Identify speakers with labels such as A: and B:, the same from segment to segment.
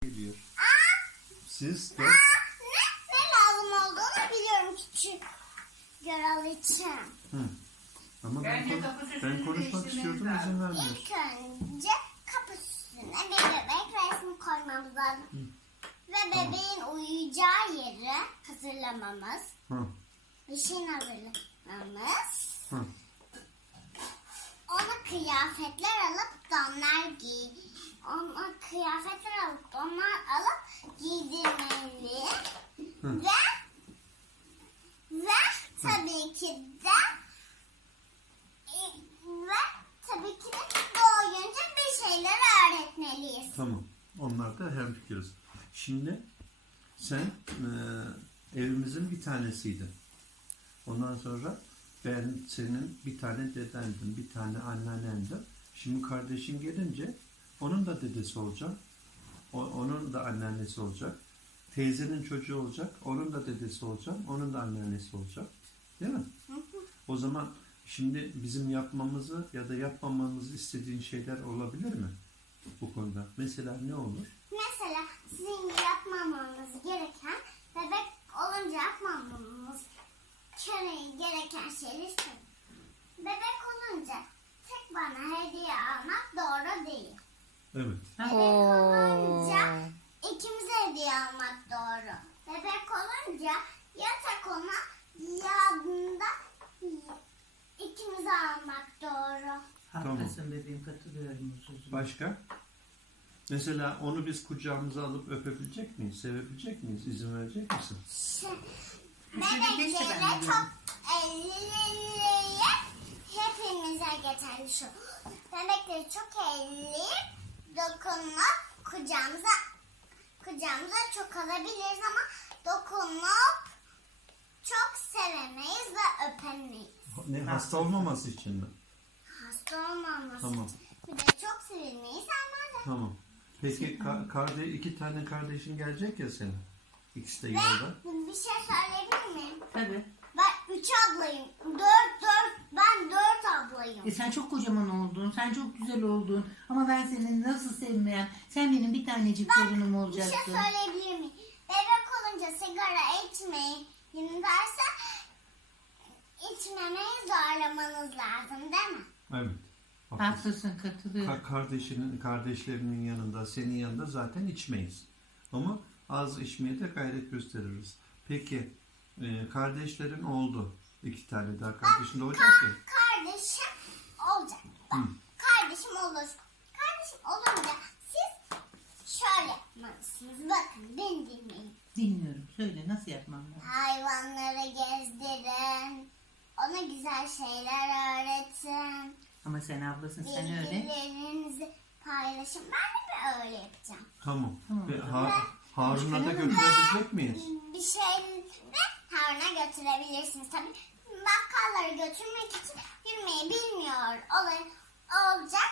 A: geliyor. Siz de
B: Ne lazım olduğunu biliyorum küçük Göral için.
A: ama
C: Bence
A: ben,
C: kapı
A: ben
C: süsünü
A: konuşmak
C: değiştirmeniz
A: istiyordum,
C: lazım.
A: izin vermiyorsun.
B: İlk önce kapı üstüne bir bebek resmi koymamız lazım. Ve bebeğin uyuyacağı yeri hazırlamamız.
A: Hı.
B: Beşiğini hazırlamamız.
A: Hı.
B: Ona kıyafetler alıp donlar giy. Ona kıyafetler alıp donlar alıp giydirmeli. Ve tabii ki de doğuyunca bir şeyler öğretmeliyiz.
A: Tamam. Onlar da hemfikiriz. Şimdi sen evimizin bir tanesiydin. Ondan sonra ben senin bir tane dedendim, bir tane anneannemdim. Şimdi kardeşin gelince onun da dedesi olacak. Onun da anneannesi olacak. Teyzenin çocuğu olacak. Onun da dedesi olacak. Onun da anneannesi olacak. Değil mi? O zaman şimdi bizim yapmamızı ya da yapmamamızı istediğin şeyler olabilir mi bu konuda? Mesela ne olur?
B: Mesela sizin yapmamanız gereken bebek olunca yapmamamız gereken şeyler şu. Bebek olunca tek bana hediye almak doğru değil.
A: Evet.
B: Bebek olunca ikimize hediye almak doğru. Bebek olunca ya tek ona ya da ikimize almak doğru.
C: Haklısın bebeğim, katılıyorum bu sözüne.
A: Başka? Mesela onu biz kucağımıza alıp öpebilecek miyiz? Sevebilecek miyiz? İzin verecek misin?
B: Bebeklere çok elliliğe hepimize geçerli şu. Bebekleri çok elleyip dokunup kucağımıza çok alabiliriz ama dokunup çok sevemeyiz ve öpemeyiz.
A: Ne, hasta olmaması için mi?
B: Hasta olmaması
A: Tamam.
B: için. Bir de çok sevilmeyi sevmezler.
A: Tamam. Peki iki tane kardeşin gelecek ya senin. İkisi de yolda.
B: Bir şey söyleyebilir miyim?
C: Tabii.
B: Ben 3 ablayım. Ben 4 ablayım.
C: Sen çok kocaman oldun, sen çok güzel oldun. Ama ben seni nasıl sevmeyen, sen benim bir tanecik torunum
B: Bir
C: olacaksın.
B: şey söyleyebilir miyim? Bebek olunca sigara içmeyin derse içmemeyi zorlamanız lazım değil mi?
A: Evet.
C: Haklısın, katılıyorum.
A: Kardeşlerinin yanında, senin yanında zaten içmeyiz. Ama az içmeye de gayret gösteririz. Peki kardeşlerin oldu. 2 tane daha kardeşin de olacak ya.
B: Kardeşim olacak. Kardeşim olur. Kardeşim olunca siz şöyle yapmalısınız. Bakın beni dinleyin.
C: Dinliyorum. Söyle, nasıl yapmam lazım?
B: Hayvanları gezdirin. Ona güzel şeyler öğretin.
C: Ama sen ablasın, sen öyle.
B: Bilgilerinizi paylaşın. Ben de öyle yapacağım.
A: Tamam.
C: Tamam.
A: Ve Harun'a da götürebilecek miyiz?
B: Bir şeyleri Harun'a götürebilirsiniz. Tabii bakkalları götürmek için yürümeyi bilmiyor olacak.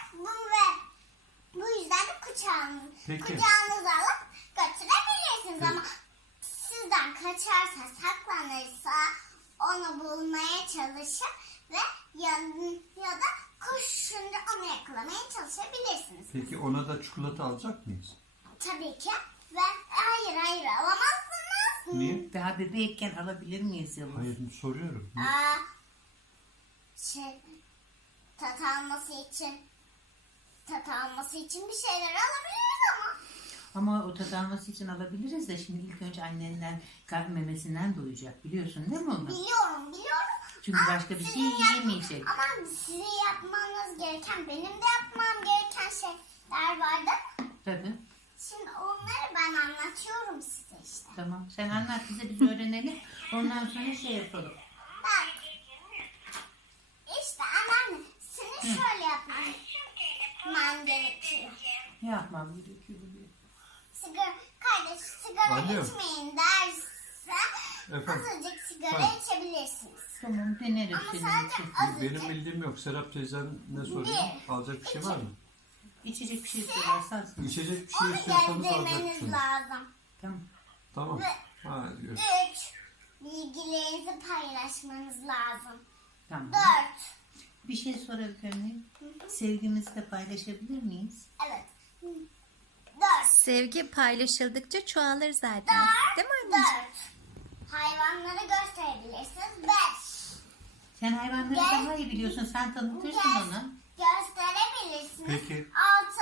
B: Bu yüzden de
A: Peki.
B: kucağınıza alıp götürebilirsiniz.
A: Peki.
B: Ama sizden kaçarsa, saklanırsa onu bulmaya çalışır ve ya da koşunca onu yakalamaya çalışabilirsiniz.
A: Peki ona da çikolata alacak mıyız?
B: Tabii ki. Ve hayır alamazsınız.
A: Niye?
C: Daha bebekken alabilir miyiz Yavuz?
A: Hayır, soruyorum. Niye?
B: Tat alması için bir şeyler alabiliriz ama.
C: Ama o tat alması için alabiliriz de şimdi ilk önce annenden memesinden doyacak. Biliyorsun değil mi onu?
B: Biliyorum.
C: Çünkü başka bir şey yiyemeyecek.
B: Ama sizin yapmanız gereken, benim de yapmam gereken şeyler vardı.
C: Tabii.
B: Şimdi onları ben anlatıyorum size işte.
C: Tamam. Sen anlat bize, biz öğrenelim. Ondan sonra şey yapalım.
B: Bak. İşte anneanne, senin şöyle yapman gerekiyor.
C: Ne yapmam gerekiyor diye.
B: Sigara
A: Alo.
B: içmeyin derse
A: Efendim?
B: azıcık sigara
A: Ha.
B: içebilirsiniz.
C: Tamam, denerim
B: Ama
C: senin
B: sadece
C: için.
B: azıcık.
A: Benim bildiğim yok. Serap teyzen ne soruyor? Alacak bir şey var mı?
C: İçecek bir şey söylersen.
A: İçecek bir şey
B: Onu
A: istiyorsanız
B: gezdirmeniz
A: alacaksınız.
B: lazım.
C: Tamam.
A: Tamam.
B: Ve
A: Ha, diyor.
B: 3. Bilgilerinizi paylaşmanız lazım.
C: Tamam.
B: 4.
C: Bir şey sorabilir miyim? Sevgimizi de paylaşabilir miyiz?
B: Evet. 4.
D: Sevgi paylaşıldıkça çoğalır zaten. Değil mi anneciğim?
B: 4. Hayvanları gösterebilirsiniz. 5.
C: Sen hayvanları
B: Gel.
C: daha iyi biliyorsun. Sen tanıtırsın
B: Gel.
C: onu.
B: Gösterebilirsiniz.
A: Peki.
B: 6.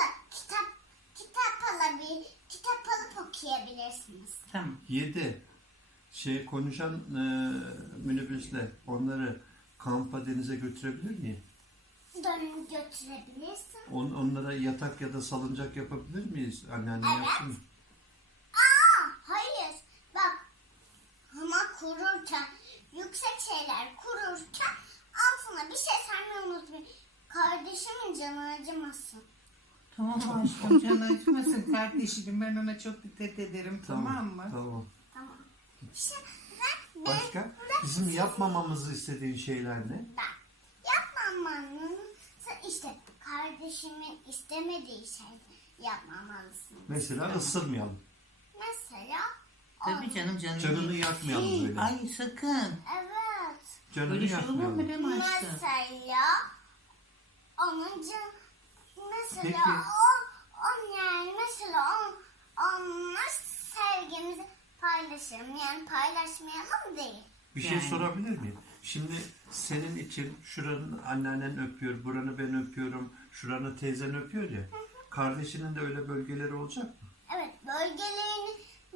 B: Kitap alıp okuyabilirsiniz.
C: Tamam.
A: 7. Konuşan minibüsler, onları kampa, denize götürebilir miyim?
B: Dönün götürebilirsin.
A: Onlara yatak ya da salıncak yapabilir miyiz? Anneanne
B: Evet.
A: yapsın mı?
B: Hayır. Bak. Hamak kururken, yüksek şeyler kururken altına bir şey sermeyi unutmayın. Kardeşimin canı acımasın.
C: Tamam aşkım, canı acımasın kardeşim. Ben ona çok dikkat ederim, tamam mı?
A: Tamam.
B: Tamam. Şimdi ben
A: Başka? Bizim yapmamamızı istediğin şeyler ne?
B: yapmamanın işte kardeşimin istemediği şey yapmamalısın.
A: Mesela ısırmayalım.
B: Mesela
C: Tabii canım,
A: Canını yakmayalım böyle.
C: Ay sakın.
B: evet.
A: Canını
C: Öyle şey olur mu
A: yakmayalım.
C: değil mi aşkım?
B: Mesela onun mesela
A: Peki.
B: on yani mesela onunla sevgimizi paylaşırım. Yani paylaşmayalım değil.
A: Bir şey
C: Yani.
A: sorabilir miyim? Şimdi senin için şuranın anneannen öpüyor, buranı ben öpüyorum, şuranı teyzen öpüyor ya. Kardeşinin de öyle bölgeleri olacak mı?
B: Evet, bölgelerini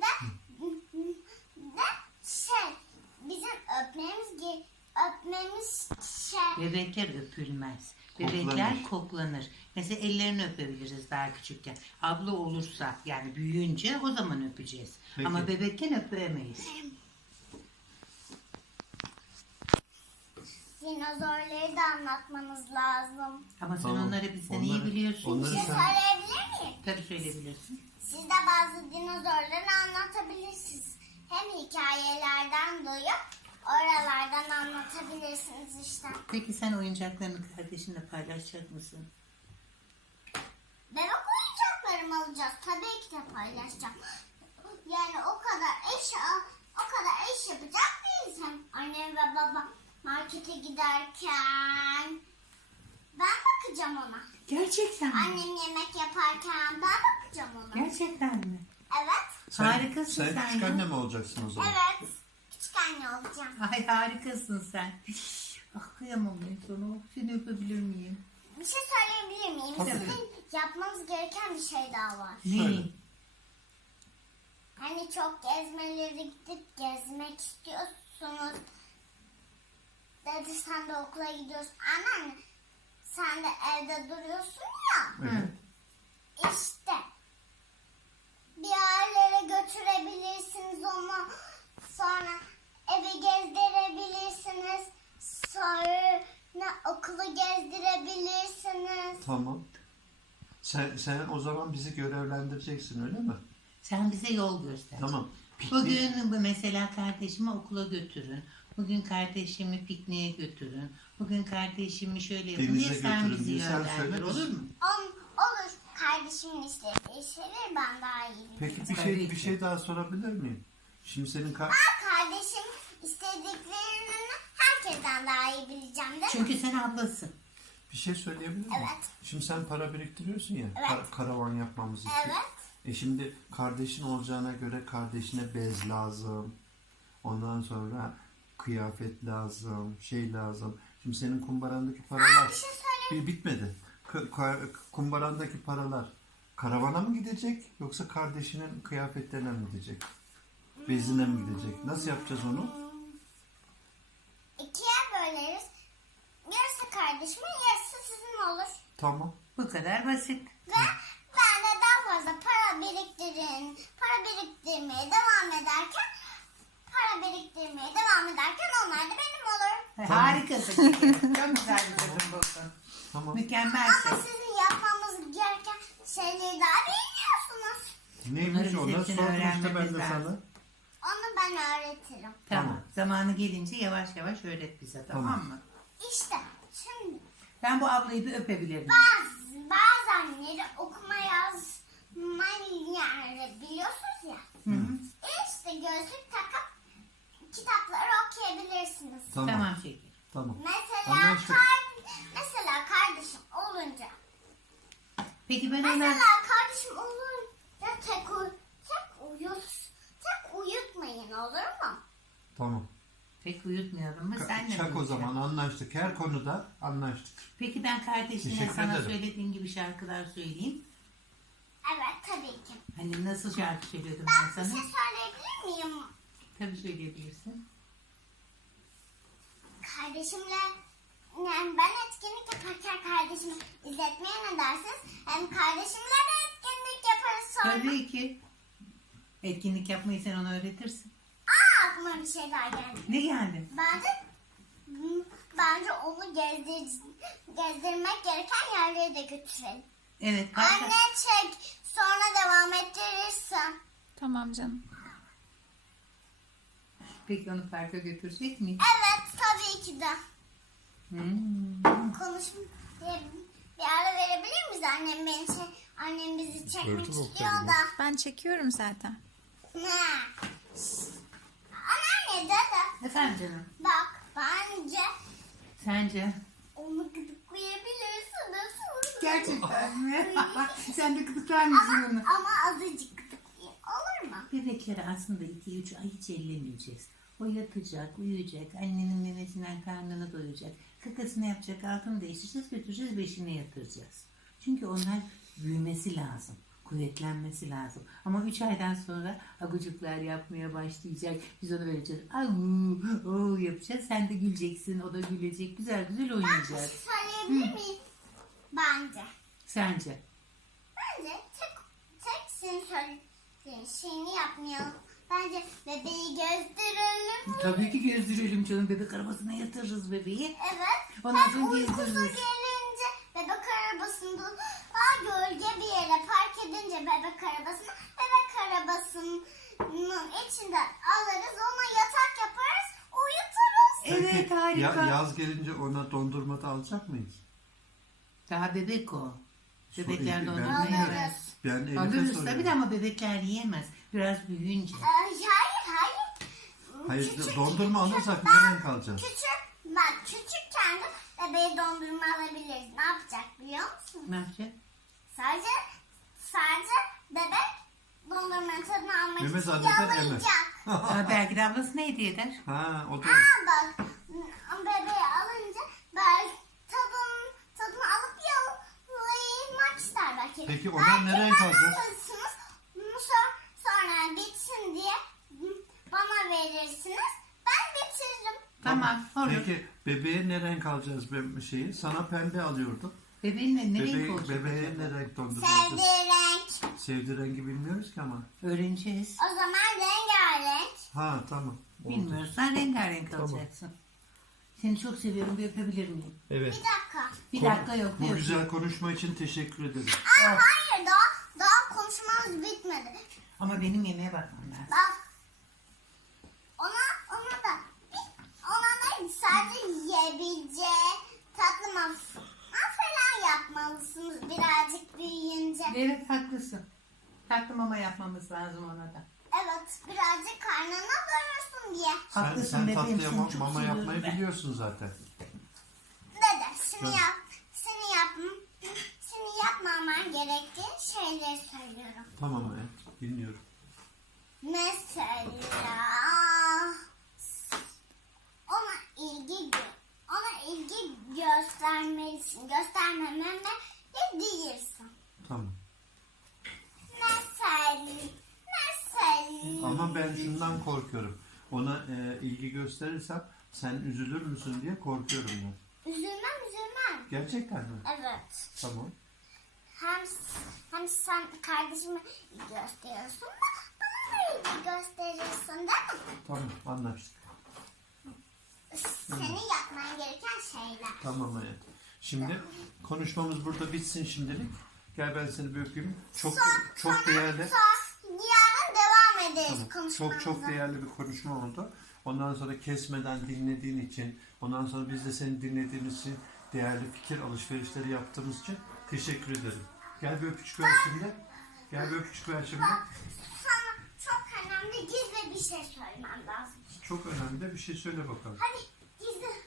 B: de bizim öpmemiz
C: Bebekler öpülmez.
A: Koklanır.
C: Bebekler koklanır. Mesela ellerini öpebiliriz daha küçükken. Abla olursa yani büyüyünce o zaman öpeceğiz.
A: Peki.
C: Ama bebekken öpemeyiz.
B: dinozorları da anlatmanız lazım.
C: Ama sen
A: Tamam.
C: onları bizden iyi
A: Onları-
C: biliyorsun.
A: onları
B: Bir şey
A: sen-
B: söyleyebilir miyim?
C: Tabii söyleyebilirsin.
B: Siz de bazı dinozorları anlatabilirsiniz. Hem hikayelerden duyup oralardan anlatabilirsiniz işte.
C: Peki sen oyuncaklarını kardeşinle paylaşacak mısın?
B: Bebek oyuncaklarımı alacağız. Tabii ki de paylaşacağım. Yani o kadar iş yapacak değiliz. Hem annem ve babam markete giderken ben bakacağım ona.
C: Gerçekten mi?
B: Annem yemek yaparken ben bakacağım ona.
C: Gerçekten mi?
B: Evet.
C: Harikasın
A: Sen
C: sen
A: küçük
C: ya.
A: anne mi olacaksın o zaman?
B: Evet. Küçük anne olacağım.
C: Ay harikasın sen. Ah kıyamam ben sana. Seni öpebilir miyim?
B: Bir şey söyleyebilir miyim?
A: Tabii.
B: Sizin yapmanız gereken bir şey daha var.
A: Söyle.
C: Ne?
B: Hani çok gezmeleri gidip gezmek istiyorsunuz. Dedi sen de okula gidiyorsun. Anneanne sen de evde duruyorsun ya.
A: Evet.
B: İşte bir yerlere götürebilirsiniz onu. Sonra eve gezdirebilirsiniz. Sonra okulu gezdirebilirsiniz.
A: Tamam. Sen o zaman bizi görevlendireceksin öyle mi?
C: Sen bize yol göster.
A: Tamam.
C: Bugün mesela kardeşimi okula götürün. Bugün kardeşimi pikniğe götürün. Bugün kardeşimi şöyle yapın
A: Denize
C: diye sen
A: götürün
C: bizi
A: diye sen
C: yönlendir.
A: söyle.
C: Olur mu?
B: Olur. Kardeşimin istediği şeyleri ben daha iyi bilirim.
A: Peki
C: Tabii
A: bir
C: ki.
A: şey daha sorabilir miyim? Şimdi senin
B: Kardeşim istediklerini herkesten daha iyi bileceğim değil mi?
C: Çünkü sen ablasın.
A: bir şey söyleyebilir miyim?
B: Evet.
A: Şimdi sen para biriktiriyorsun ya.
B: Evet.
A: Karavan yapmamız için.
B: Evet.
A: Şimdi kardeşin olacağına göre kardeşine bez lazım. Ondan sonra kıyafet lazım, şey lazım. Şimdi senin kumbarandaki paralar
B: Bir şey söyleyeyim.
A: bitmedi. Kumbarandaki paralar karavana mı gidecek yoksa kardeşinin kıyafetlerine mi gidecek? Bezine mi gidecek? Nasıl yapacağız onu?
B: İkiye böleriz. Yarısı kardeşimin, yarısı sizin olur.
A: Tamam.
C: Bu kadar basit.
B: Ve ben de daha fazla para biriktirmeye devam ederken onlar da benim olur.
C: Harikasın. Çok güzel bir kadın buldun.
A: Tamam.
C: Mükemmelsin.
B: Ama sizin yapmamız gereken şeyleri daha bilmiyorsunuz.
A: Neymiş
C: Bunları
A: o?
C: biz
A: Nasıl
C: hepsini
A: sordum işte ben
C: öğrenmemiz
A: de
C: lazım.
A: sana.
B: Onu ben öğretirim.
C: Tamam.
A: Tamam.
C: Zamanı gelince yavaş yavaş öğret bize, tamam
A: Tamam.
C: mı?
B: İşte şimdi
C: Ben bu ablayı bir öpebilir miyim?
B: bazenleri okuma yazma yani biliyorsunuz ya. İşte gözlük takıp kitapları okuyabilirsiniz.
A: Tamam.
C: Tamam şeker.
A: Tamam.
B: Mesela
A: Anlaştık.
B: mesela kardeşim olunca
C: Peki ben
B: mesela
C: ona...
B: kardeşim olunca
A: Tamam.
C: Pek uyutmayalım mı? Sen de
A: Çak o
C: uyutacaksın.
A: zaman, anlaştık. Her konuda anlaştık.
C: Peki ben kardeşime
A: Teşekkür
C: sana
A: ederim.
C: söylediğin gibi şarkılar söyleyeyim.
B: Evet tabii ki.
C: Hani nasıl şarkı söylüyordum
B: Ben
C: ben
B: bir
C: sana?
B: şey söyleyebilir miyim?
C: Tabii söyleyebilirsin.
B: Kardeşimle yani ben etkinlik yaparken kardeşimi izletmeye ne dersiniz? Hem kardeşimle de etkinlik yaparız sonra.
C: Tabii ki. Etkinlik yapmayı sen ona öğretirsin.
B: Aklıma bir şey daha geldi.
C: Ne geldi?
B: Bence onu gezdirmek gereken yerlere de götürelim.
C: Evet.
B: Anne çek. Sonra devam ettirirsin.
D: Tamam canım.
C: Peki onu parka götürecek miyiz?
B: Evet tabii ki de. Bir ara verebilir miyiz? Annem bizi çekmek
A: Örtü
B: istiyor
A: bakalım.
B: da.
D: Ben çekiyorum zaten.
B: Ne? Anneanne dede.
C: Efendim canım.
B: Bak bence
C: Sence?
B: onu gıdıklayabilirsiniz.
C: Gerçekten mi? Sen de gıdıklar mısın onu?
B: Ama azıcık gıdıklayayım. Olur mu?
C: Bebekleri aslında 2-3 ay hiç ellemeyeceğiz. O yatacak, uyuyacak, annenin memesinden karnını doyacak, kakasını yapacak, altını değiştireceğiz, götüreceğiz, beşine yatıracağız. Çünkü onlar büyümesi lazım, kuvvetlenmesi lazım. Ama 3 aydan sonra agucuklar yapmaya başlayacak. Biz onu vereceğiz, au yapacağız, sen de güleceksin, o da gülecek, güzel güzel
B: Ben bir
C: oynayacağız.
B: şey söyleyebilir miyim? Bence.
C: Sence?
B: Bence tek senin söylediğin şeyini yapmayalım. Bence bebeği gezdirelim.
C: Tabii ki gezdirelim canım, bebek arabasına yatırırız bebeği.
B: Evet.
C: Ondan
B: Hem
C: sonra
B: uykusu
C: gezdiririz.
B: gelince bebek arabasında gölge bir yere park edince bebek arabasının içinden alırız. Ona yatak yaparız. Uyuturuz.
C: Evet, harika.
A: Yaz gelince ona dondurma da alacak mıyız?
C: Daha bebek o. Bebekler
A: Ben-
C: dondurma
B: Alırız.
C: yemez.
A: Ben Elif'e
C: Alırız
A: soruyorum.
C: tabii de ama bebekler yiyemez. Biraz büyüyünce.
B: Hayır.
A: Hayır, dondurma alırsak nereden kalacağız?
B: Küçükken de bebeği dondurma alabiliriz. Ne yapacak biliyor musun?
C: Ne yapacak?
B: Sadece bebek dondurmanın tadını almak
A: Yemez
B: için
A: anneden
B: yalayacak.
C: Belki de ablasına hediye eder.
A: Ha, o da.
B: Bak bebeği alınca belki tadını alıp yalaymak ister belki.
A: Peki onlar
B: Belki
A: nereye
B: bana
A: kalacak?
B: alırsınız, sonra bitsin diye bana verirsiniz. Ben bitiririm.
C: Tamam, olur.
A: Peki bebeğe ne renk alacağız şeyi? Sana pembe alıyordum.
C: Bebeğin ne renk olacak?
A: Bebeğe ne
C: acaba?
A: renk dondurma
B: Sevdiği
A: alacağız?
B: renk.
A: Sevdiği rengi bilmiyoruz ki ama.
C: Öğreneceğiz.
B: O zaman rengarenk.
A: Ha, tamam. Oldu.
C: Bilmiyorsan rengarenk
A: Tamam.
C: alacaksın. Seni çok seviyorum. Bir öpebilir miyim?
A: Evet.
B: Bir dakika.
C: Bir dakika yok.
A: Bu
C: yok.
A: güzel konuşma için teşekkür ederim.
B: Hayır daha konuşmamız bitmedi.
C: Ama benim yemeğe bakmam lazım.
B: Bak. Ona da sadece yiyebileceği tatlı falan yapmalısınız birazcık büyüyünce.
C: Evet, haklısın. Tatlı mama yapmamız lazım ona da.
B: Evet birazcık karnına doyursun diye.
C: Haklısın
A: Sen
C: bebeğim,
A: tatlıya
C: seni çok
A: mama
C: seviyorum
A: yapmayı
C: ben.
A: biliyorsun zaten.
B: Dede şimdi
A: Evet.
B: Şimdi yapmaman gerektiği şeyleri söylüyorum.
A: Tamam hayat, dinliyorum.
B: Mesela ona ilgi göstermelisin. Göstermemeli değilsin.
A: Tamam.
B: Mesela
A: Ama ben şundan korkuyorum. Ona ilgi gösterirsem sen üzülür müsün diye korkuyorum ben.
B: üzülmem.
A: Gerçekten mi?
B: Evet.
A: Tamam.
B: Hem sen kardeşime ilgi gösteriyorsun da bana da ilgi gösterirsin değil mi?
A: Tamam, anlaştık.
B: Senin yapman gereken şeyler.
A: Tamam hayat. Şimdi konuşmamız burada bitsin şimdilik. Gel ben seni bir öpeyim. Çok değerli.
B: Yarın devam ederiz
A: Tamam.
B: konuşmamıza.
A: Çok değerli bir konuşma oldu. Ondan sonra kesmeden dinlediğin için, ondan sonra biz de seni dinlediğimiz için, değerli fikir alışverişleri yaptığımız için teşekkür ederim. Gel bir öpücük ver şimdi. Gel bir öpücük ver şimdi.
B: Sana çok önemli gizli bir şey söylemem lazım.
A: Çok önemli de bir şey söyle bakalım.
B: Hadi gizli